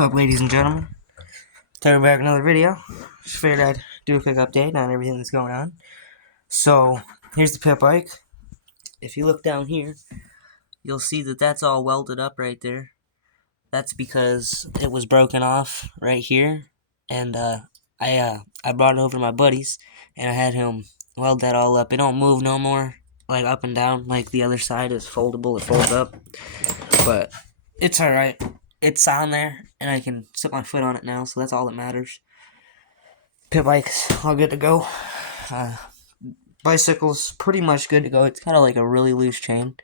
up, ladies and gentlemen? Today we're back with another video. Just figured I'd do a quick update on everything that's going on. So, here's the pit bike. If you look down here, you'll see that that's all welded up right there. That's because it was broken off right here, and I brought it over to my buddy's, and I had him weld that all up. It don't move no more, like up and down, like the other side is foldable, it folds up. But it's alright. It's on there, and I can sit my foot on it now, so that's all that matters. Pit bike's all good to go. Bicycle's pretty much good to go. It's kind of like a really loose chain.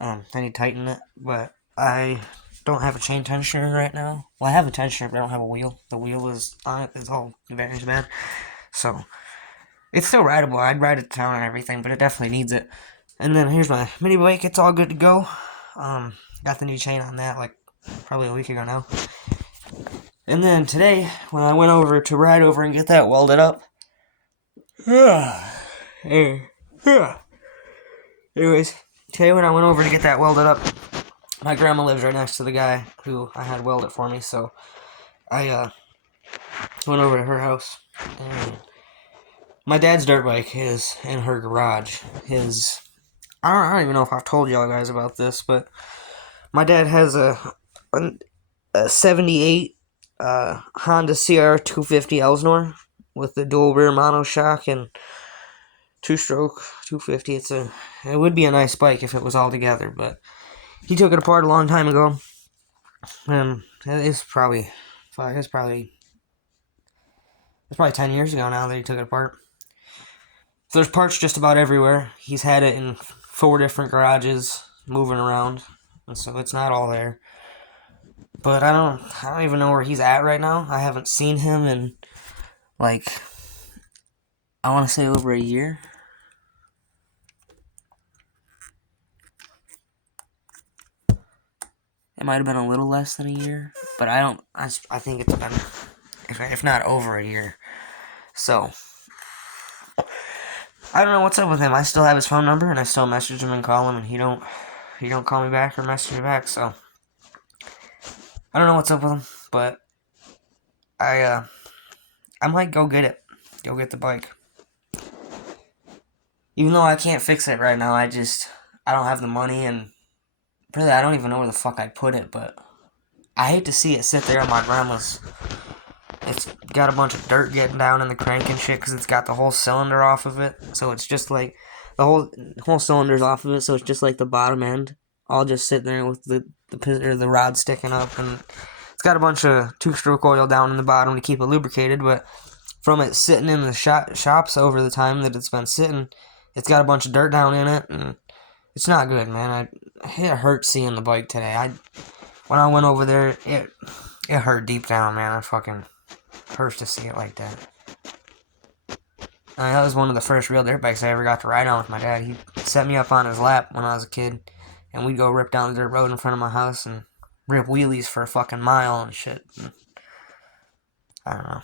I need to tighten it, but I don't have a chain tensioner right now. Well, I have a tensioner, but I don't have a wheel. The wheel is on it. It's all very bad. So, it's still rideable. I'd ride it to town and everything, but it definitely needs it. And then here's my mini bike. It's all good to go. Got the new chain on that like probably a week ago now. And then today, when I went over to ride over and get that welded up, anyways, today when I went over to get that welded up, my grandma lives right next to the guy who I had weld it for me, so I went over to her house, and my dad's dirt bike is in her garage. I don't even know if I've told y'all guys about this, but my dad has a 78 Honda CR 250 Elsinore with the dual rear monoshock and two-stroke 250. It would be a nice bike if it was all together, but he took it apart a long time ago, and it's probably 10 years ago now that he took it apart. So there's parts just about everywhere. He's had it in 4 different garages, moving around, and so it's not all there. But I don't even know where he's at right now. I haven't seen him in, like, I want to say over a year. It might have been a little less than a year, but I think it's been, if not over a year. So, I don't know what's up with him. I still have his phone number, and I still message him and call him, and he don't call me back or message me back, so I don't know what's up with him, but I might go get it. Go get the bike. Even though I can't fix it right now, I don't have the money, and really, I don't even know where the fuck I'd put it, but I hate to see it sit there on my grandma's. It's got a bunch of dirt getting down in the crank and shit, because it's got the whole cylinder off of it, so it's just like, the whole cylinder's off of it, so it's just like the bottom end, all just sitting there with the rod sticking up, and it's got a bunch of two-stroke oil down in the bottom to keep it lubricated, but from it sitting in the shops over the time that it's been sitting, it's got a bunch of dirt down in it, and it's not good, man. It hurt seeing the bike today. When I went over there, it hurt deep down, man. It fucking hurts to see it like that. That was one of the first real dirt bikes I ever got to ride on with my dad. He set me up on his lap when I was a kid, and we'd go rip down the dirt road in front of my house and rip wheelies for a fucking mile and shit. I don't know.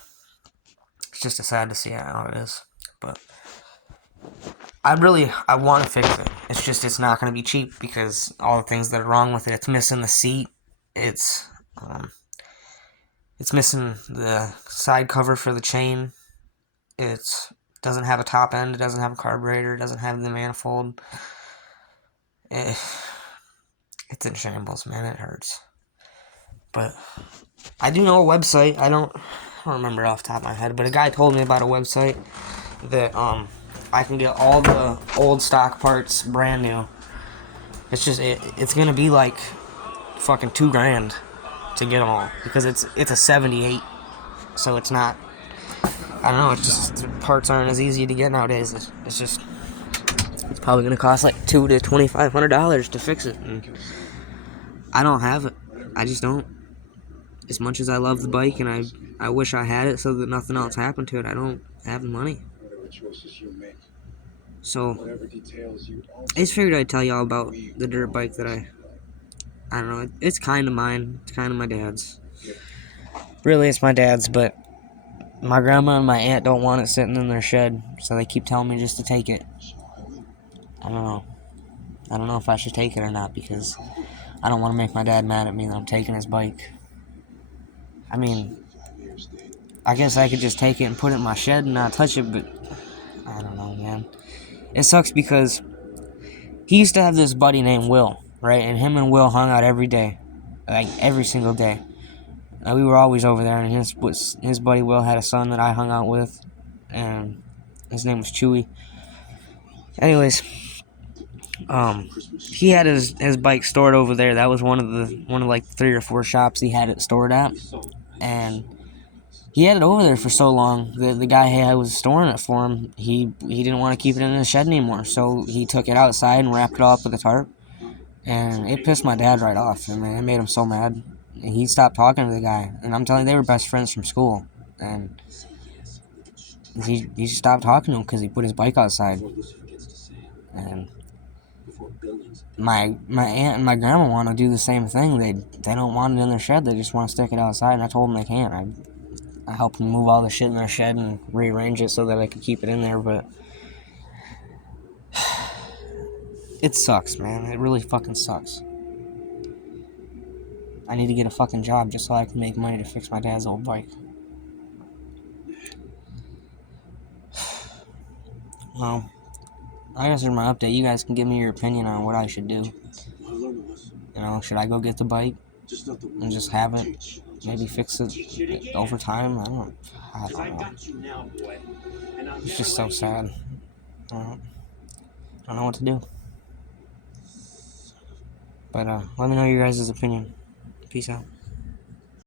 It's just sad to see how it is. But I want to fix it. It's just, it's not going to be cheap because all the things that are wrong with it. It's missing the seat. It's missing the side cover for the chain. It doesn't have a top end. It doesn't have a carburetor. It doesn't have the manifold. It's in shambles, man. It hurts. But I do know a website. I don't remember off the top of my head, but a guy told me about a website that I can get all the old stock parts brand new. It's just it's gonna be like fucking $2,000 to get them all, because it's a 78, so it's not. I don't know. It's just, the parts aren't as easy to get nowadays. It's probably gonna cost like $200 to $2,500 to fix it, and I don't have it. I just don't. As much as I love the bike, and I wish I had it so that nothing else happened to it, I don't have the money. So I just figured I'd tell y'all about the dirt bike that I don't know. It's kind of mine. It's kind of my dad's. Really, it's my dad's, but my grandma and my aunt don't want it sitting in their shed, so they keep telling me just to take it. I don't know. I don't know if I should take it or not, because I don't want to make my dad mad at me that I'm taking his bike. I mean, I guess I could just take it and put it in my shed and not touch it, but I don't know, man. It sucks because he used to have this buddy named Will, right? And him and Will hung out every day, like every single day. We were always over there, and his buddy Will had a son that I hung out with, and his name was Chewy. Anyways, he had his bike stored over there. That was one of like 3 or 4 shops he had it stored at, and he had it over there for so long. The guy who was storing it for him, he didn't want to keep it in the shed anymore, so he took it outside and wrapped it all up with a tarp. And it pissed my dad right off. I mean, it made him so mad. And he stopped talking to the guy. And I'm telling you, they were best friends from school. And he just stopped talking to him because he put his bike outside. And my aunt and my grandma want to do the same thing. They don't want it in their shed. They just want to stick it outside. And I told them they can't. I helped them move all the shit in their shed and rearrange it so that I could keep it in there. But it sucks, man. It really fucking sucks. I need to get a fucking job just so I can make money to fix my dad's old bike. Well, I guess there's my update. You guys can give me your opinion on what I should do. Should I go get the bike and just have it? Maybe fix it over time? I don't know. It's just so sad. I don't know what to do. But let me know your guys' opinion. Peace out.